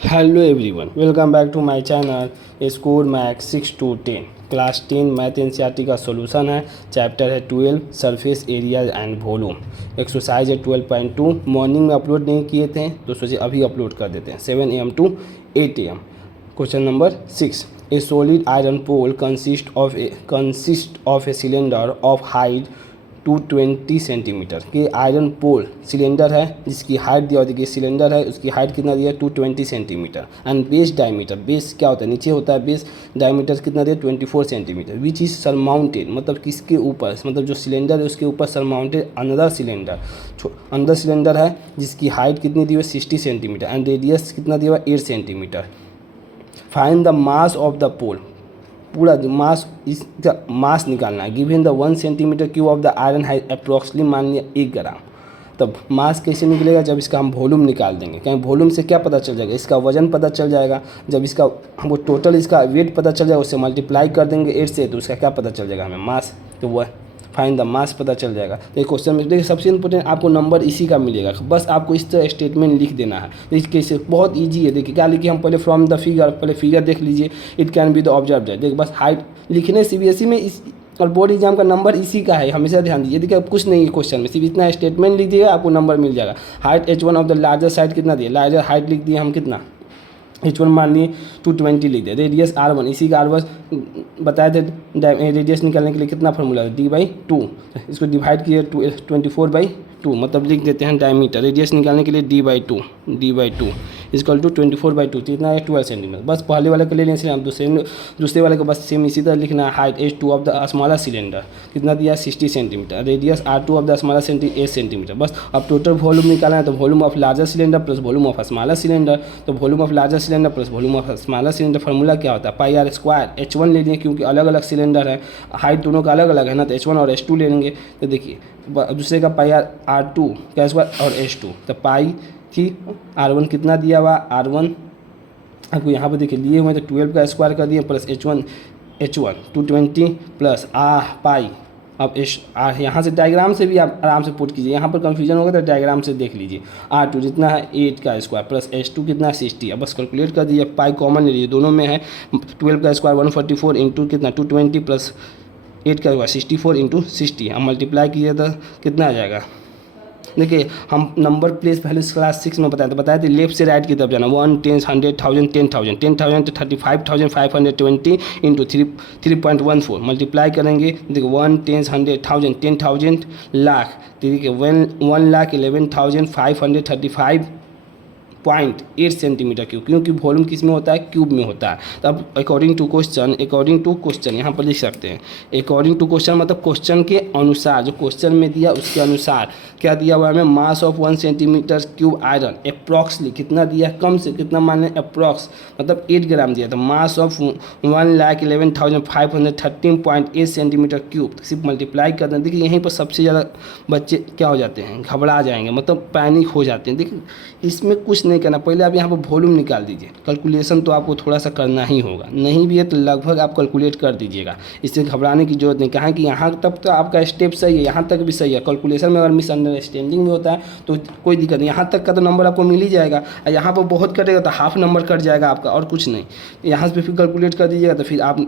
Hello everyone, welcome back to my channel score math 6 to 10 class 10 math NCERT का solution है। Chapter है 12 surface area and volume. Exercise है 12.2। Morning में upload नहीं किए थे तो सोचे अभी अपलोड कर देते हैं 7 AM to 8 AM। Question number 6। A solid iron pole consist of a cylinder of height 220 centimetre के आयरन पोल सिलेंडर है जिसकी हाइट दिया होती है। सिलेंडर है उसकी हाइट कितना दिया 220 centimetre and base diameter, base क्या होता है नीचे होता है, बेस डायमीटर कितना दिया 24 सेंटीमीटर विच इज़ सरमाउंटेड, मतलब किसके ऊपर, मतलब जो सिलेंडर है उसके ऊपर सरमाउंटेड अनदर सिलेंडर, अंदर सिलेंडर है जिसकी हाइट कितनी दी हुई 60 सेंटीमीटर एंड रेडियस कितना दिया हुआ 8 centimetre. Find the mass of the pole, पूरा मास, इसका मास निकालना है। Given the 1 centimetre cube of the iron है अप्रोक्सीमेटली मान लिया 1 ग्राम। तब मास कैसे निकलेगा, जब इसका हम वॉल्यूम निकाल देंगे। कहीं वॉल्यूम से क्या पता चल जाएगा, इसका वजन पता चल जाएगा। जब इसका वो टोटल इसका वेट पता चल जाएगा उससे मल्टीप्लाई कर देंगे 8 से, तो उसका क्या पता चल जाएगा हमें, मास। तो वह फाइंड द मास पता चल जाएगा। तो ये क्वेश्चन में देखिए सबसे इंपॉर्टेंट आपको नंबर इसी का मिलेगा, बस आपको इस तरह स्टेटमेंट लिख देना है। देखिए कैसे बहुत इजी है। देखिए क्या लिखिए हम पहले फ्रॉम द फिगर, पहले फिगर देख लीजिए। It can be the observe. देखिए बस हाइट लिखने सीबीएसई में इस और बोर्ड एग्जाम का नंबर इसी का है, हमेशा ध्यान दीजिए। देखिए अब कुछ नहीं है क्वेश्चन में, सिर्फ इतना स्टेटमेंट लिख दिएगा आपको नंबर मिल जाएगा। Height h1 of the larger side कितना दिया, लार्जर हाइट लिख दिए हम कितना h1 मान लिए 220 लिख दिया। रेडियस r1, इसी का r1 बताए थे। रेडियस निकालने के लिए कितना फार्मूला है d/2, इसको डिवाइड किए 24/2, मतलब लिख देते हैं डायमीटर। रेडियस निकालने के लिए d/2 इजकल टू 24/2, कितना है 12 सेंटीमीटर। बस पहले वाले के लिए नहीं, हम दूसरे वाले को बस सेम इसी तरह लिखना है। Height h2 of the smaller cylinder कितना दिया 60 centimetre, radius r2 of the smaller cylinder 8 centimetre. बस अब टोटल वॉल्यूम निकालना है, तो volume of larger cylinder plus volume of smaller cylinder. तो volume of larger cylinder plus volume of smaller cylinder formula क्या होता है, πr²। h1 ले लेंगे क्योंकि अलग अलग सिलेंडर है, हाइट दोनों का अलग अलग है ना, तो h1 और h2 ले लेंगे। तो देखिए दूसरे का πr2 का स्क्वायर और h2, तो पाई थी r1 कितना दिया हुआ, r1 आपको यहाँ पर देखिए लिए हुए तो 12 का स्क्वायर कर दिए प्लस h1 220 प्लस पाई। अब यहाँ से डायग्राम से भी आप आराम से पुट कीजिए, यहाँ पर कंफ्यूजन होगा तो डायग्राम से देख लीजिए। r2 जितना है 8 का स्क्वायर प्लस h2 कितना है 60। अब बस कैलकुलेट कर दीजिए, पाई कॉमन ले लीजिए, दोनों में है 12 का स्क्वायर 144 इंटू कितना 220 प्लस 8 का स्क्वायर 64 इंटू 60। अब मल्टीप्लाई कीजिए तो कितना आ जाएगा। देखिए हम नंबर प्लेस पहले क्लास 6 में बताए थे लेफ्ट से राइट की तरफ जाना। 1 10 100,000 10,000 10,000 तो 35,520 इंटू 3.14 मल्टीप्लाई करेंगे। देखिए 1 10 100,000 10,000 लाख, देखिए 1,11,535.8 सेंटीमीटर क्यूब, क्योंकि वॉल्यूम किस में होता है, क्यूब में होता है। तो अब अकॉर्डिंग टू क्वेश्चन यहाँ पर लिख सकते हैं। अकॉर्डिंग टू क्वेश्चन मतलब क्वेश्चन के अनुसार, जो क्वेश्चन में दिया उसके अनुसार क्या दिया हुआ है हमें, mass of 1 centimetre cube iron approximately कितना दिया, कम से कितना मान लें अप्रॉक्स, मतलब 8 ग्राम दिया था। मास ऑफ 1,11,513.8 सेंटीमीटर क्यूब, सिर्फ मल्टीप्लाई कर दें। देखिए यहीं पर सबसे ज़्यादा बच्चे क्या हो जाते हैं, घबरा जाएंगे, मतलब पैनिक हो जाते हैं। देखिए इसमें कुछ नहीं करना, पहले आप यहाँ पर वॉल्यूम निकाल दीजिए। कैलकुलेशन तो आपको थोड़ा सा करना ही होगा, नहीं भी है तो लगभग आप कैलकुलेट कर दीजिएगा, इससे घबराने की जरूरत नहीं। कहा कि यहाँ तक तो आपका स्टेप सही है, यहाँ तक भी सही है। कैलकुलेशन में अगर मिसअंडरस्टैंडिंग में होता है तो कोई दिक्कत नहीं, यहाँ तक का तो नंबर आपको मिल ही जाएगा। और यहाँ पर बहुत कटेगा तो हाफ नंबर कट जाएगा आपका, और कुछ नहीं। यहाँ से फिर कैलकुलेट कर दीजिएगा तो फिर आप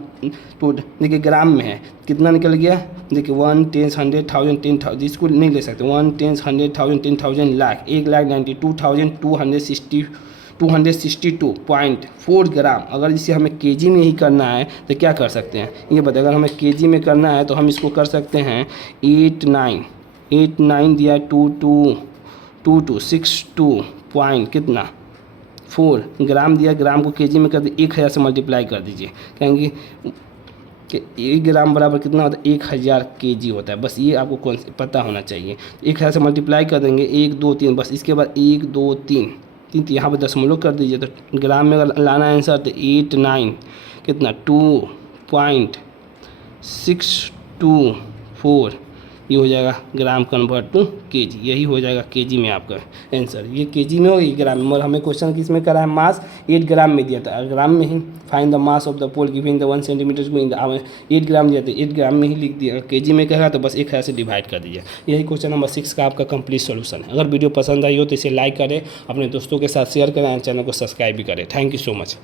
तो देखिए ग्राम में है कितना निकल गया। देखिए 1 10 100,000 10,000, इसको नहीं ले सकते। 1 10 100,000 10,000 लाख 1,92,262.4 ग्राम। अगर इसे हमें केजी में ही करना है तो क्या कर सकते हैं, ये बताइए। अगर हमें केजी में करना है तो हम इसको कर सकते हैं 89 दिया 2262 पॉइंट कितना 4 ग्राम दिया। ग्राम को केजी में कर दिए, 1000 से मल्टीप्लाई कर दीजिए, कहेंगे कि 1 ग्राम बराबर कितना होता है 1000 केजी होता है। बस ये आपको कौन पता होना चाहिए। 1000 से मल्टीप्लाई कर देंगे 1 2 3, बस इसके बाद 1 2 3 यहाँ पर दशमलव कर दीजिए। तो ग्राम में अगर लाना आंसर तो 89 कितना 2.624, ये हो जाएगा ग्राम कन्वर्ट टू केजी, यही हो जाएगा केजी में आपका आंसर। ये केजी में और ये ग्राम में, और हमें क्वेश्चन किस में करा है, मास 8 ग्राम में दिया था, ग्राम में ही find the mass of the pole giving the 1 centimetre going 8 gram दिया था, 8 ग्राम में ही लिख दिया। केजी में कहेगा तो बस 1,000 से डिवाइड कर दीजिए। यही क्वेश्चन नंबर 6 का आपका कंप्लीट सोल्यूशन है। अगर वीडियो पसंद आई हो तो इसे लाइक करें, अपने दोस्तों के साथ शेयर करें, चैनल को सब्सक्राइब भी करें। Thank you so much.